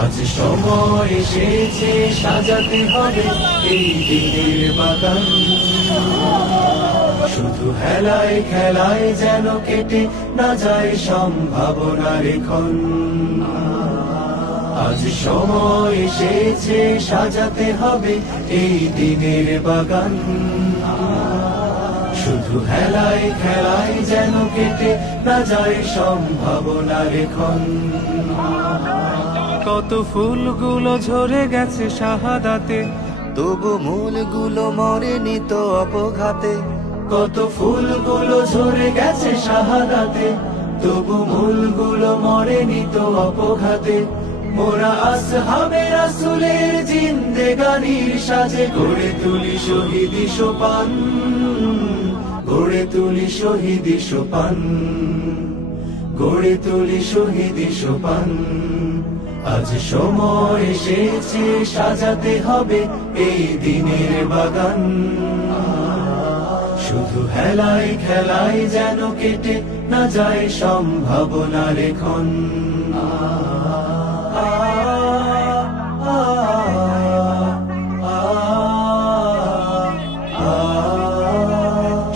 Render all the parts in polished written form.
আজ সময় এসেছে সাজাতে হবে এই দিনের বাগান। শুধু হেলায় খেলায় যেন কেটে না যায় সম্ভাবনার ক্ষণ। আজ সময় এসেছে সাজাতে হবে এই দিনের বাগান। শুধু হেলায় খেলায় যেন কেটে না যায় সম্ভাবনার ক্ষণ। কত ফুলগুলো ঝরে গেছে শাহাদাতে, তবু মূলগুলো মরেনি তো অপঘাতে। কত ফুলগুলো ঝরে গেছে শাহাদাতে, তবু মূলগুলো মরেনি তো অপঘাতে। মোরা আসহাবে রাসূলের জিন্দেগানির সাজে গড়ে তুলি শহীদি সোপান, গড়ে তুলি শহীদি সোপান, গড়ে তুলি শহীদি সোপান। আজ সময় এসেছে সাজাতে হবে এই দিনের বাগান। শুধু হেলায় খেলায় যেন কেটে না যায় সম্ভাবনার ক্ষণ।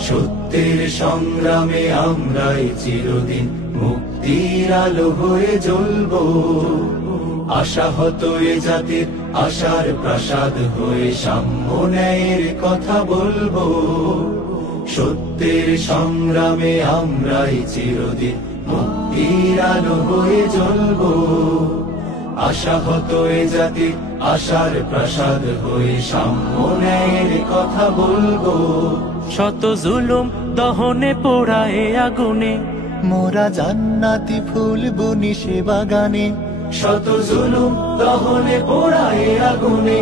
সত্যের সংগ্রামে আমরাই চিরদিন মুক্তির আলো হয়ে জ্বলবো। আশাহত এ জাতির আশার প্রাসাদ হয়ে সাম্য ন্যায়ের কথা বলবো। সত্যের সংগ্রামে আমরাই চিরদিন মুক্তির আলো হয়ে জ্বলবো। আশাহত এ জাতির আশার প্রাসাদ হয়ে সাম্য ন্যায়ের কথা বলবো। শত জুলুম দহনে পোড়ায় আগুনে, মোরা জান্নাতি ফুল বুনি সে বাগানে। শত জুলুম দহনে পোড়ায় আগুনে,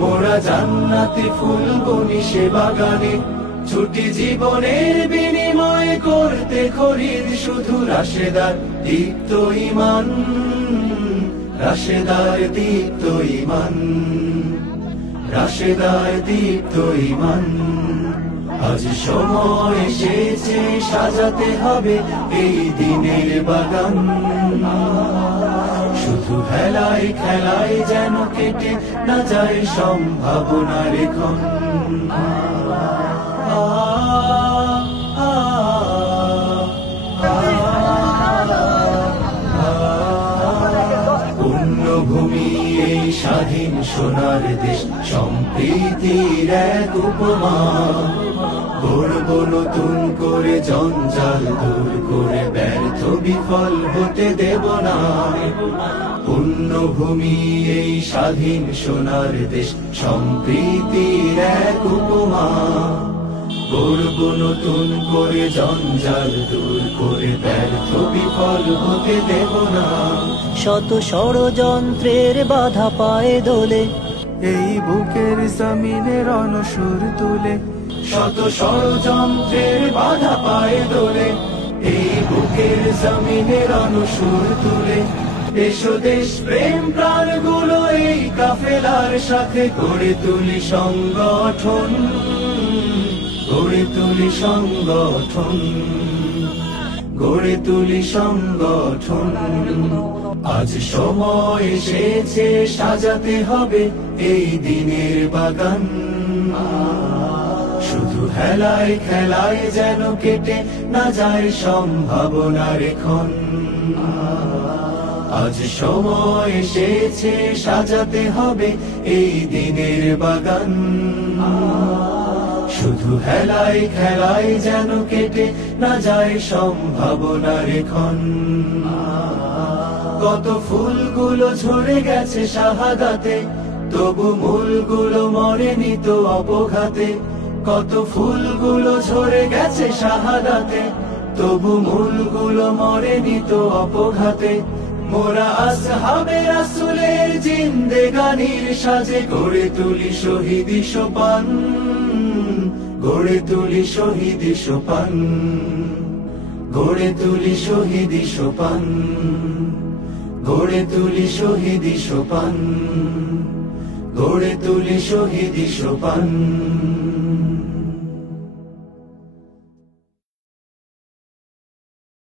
মোরা জান্নাতি ফুল বুনি সে বাগানে। ছুটি জীবনের বিনিময় করতে খরিদ শুধু রাশেদার দীপ্ত ঈমান, রাশেদার দীপ্ত ঈমান, রাশেদার দীপ্ত ঈমান। আজ সময় এসেছে সাজাতে হবে এই দিনের বাগান। শুধু হেলায় খেলায় যেন কেটে না যায় সম্ভাবনার ক্ষণ। পুণ্যভূমি এই স্বাধীন সোনার দেশ, সম্প্রীতির এক উপমা। গড়ব নতুন করে জঞ্জাল দূর করে, ব্যর্থ বিফল হতে দেব না। পুণ্যভূমি এই স্বাধীন সোনার দেশ, সম্প্রীতির এক উপমা। গড়ব নতুন করে জঞ্জাল দূর করে, ব্যর্থ বিফল হতে দেব না। শত ষড়যন্ত্রের বাধা পায়ে দোলে, এই বুকের জমিনে রণসুর তুলে। শত ষড়যন্ত্রের বাধা পায়ে দোলে, এই বুকের জমিনে রণসুর তুলে। এসো দেশ প্রেম প্রাণগুলো এই কাফেলার সাথে গড়ে তুলি সংগঠন, গড়ে তুলি সংগঠন, গড়ে তুলি সংগঠন। আজ সময় এসেছে সাজাতে হবে এই দিনের বাগান। শুধু হেলায় খেলায় যেন কেটে না যায় সম্ভাবনার ক্ষণ। আজ সময় এসেছে সাজাতে হবে এই দিনের বাগান। শুধু হেলায় খেলায় যেন কেটে না যায় সম্ভাবনার ক্ষণ। কত ফুলগুলো ঝরে গেছে শাহাদাতে, তবু মূলগুলো মরেনি তো অপঘাতে। কত ফুলগুলো ঝরে গেছে শাহাদাতে, তবু মূলগুলো মরেনি তো অপঘাতে। মোরা আসহাবে রাসূলের জিন্দেগানির সাজে গড়ে তুলি শহীদি সোপান, গড়ে তুলি শহীদি সোপান, গড়ে তুলি শহীদি সোপান, গড়ে তুলি শহীদি সোপান, গড়ে তুলি শহীদি সোপান।